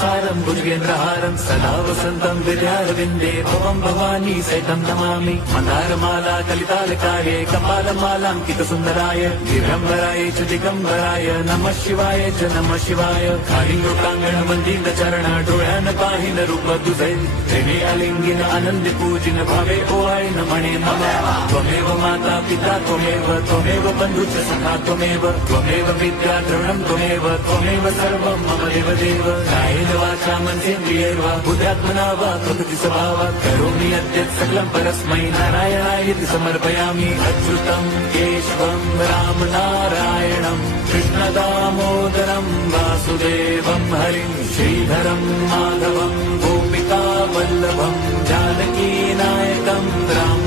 सारं भुजगेन्द्रहारं सदा वसन्तं विद्यारविन्दे भवं भवानी सहितं नमामि मन्दारमाला कलितालकाये कपालमालाङ्कितसुन्दराय दिगम्बराय च दिगम्बराय नमः शिवाय च नमः शिवाय कालिङ्गोटाङ्गण वन्दित चरण डोळ्यान पाहिन रूप तुझे प्रेमे अलिंगिन आनंद पूजिन भावे ओवाळीन म्हणे मम त्वमेव माता पिता त्वमेव बन्धुश्च सखा त्वमेव विद्या द्रविणं त्वमेव सर्वं मम देव कायेन वाचा मनसेन्द्रियैर्वा बुद्ध्यात्मना वा प्रकृति स्वभावात् करोमि यद्यत् सकलं परस्मै नारायणायति समर्पयामि अच्युतं केशवं राम नारायणं कृष्णदामोदरं वासुदेवं हरिं श्रीधरं माधवं गोपिका वल्लभं जानकी नायकं राम